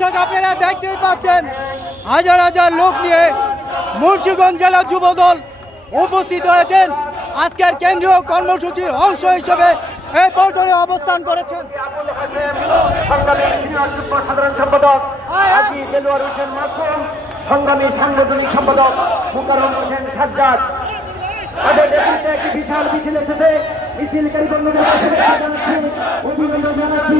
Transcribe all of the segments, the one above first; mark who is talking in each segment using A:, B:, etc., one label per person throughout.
A: দর্শক, আপনারা দেখতেই পাচ্ছেন, হাজার হাজার লোক নিয়ে মুন্সিগঞ্জ জেলা যুবদল উপস্থিত হয়েছেন। আজকের কেন্দ্রীয় কর্মসূচির অংশ হিসেবে এই পর্যায়ে অবস্থান করেছেন।
B: সম্পাদক সংগ্রামী সাংগঠনিক সম্পাদক মুকারম হোসেন সাজ্জাদ। তাদের নেতৃত্বে একটি বিশাল মিছিল এসেছে। মিছিলকারী বন্ধুদের অভিনন্দন জানাচ্ছি।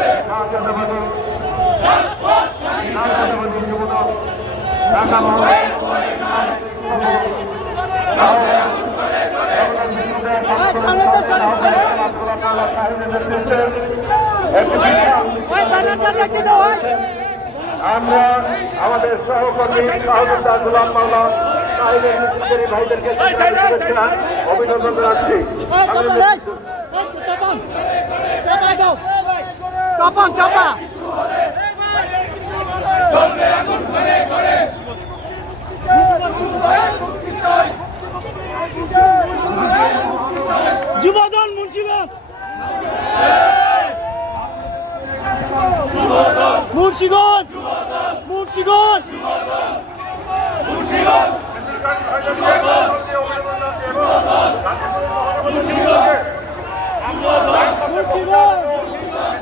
B: আমরা আমাদের সহকর্মী সহযোদ্ধা গুলাম মাওলা ভাইদেরকে অভিনন্দন
A: রাখছি চাপা চাপা। Jubodal Munshiganj. Munshiganj Munshiganj. Munshiganj.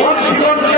B: What's he gonna?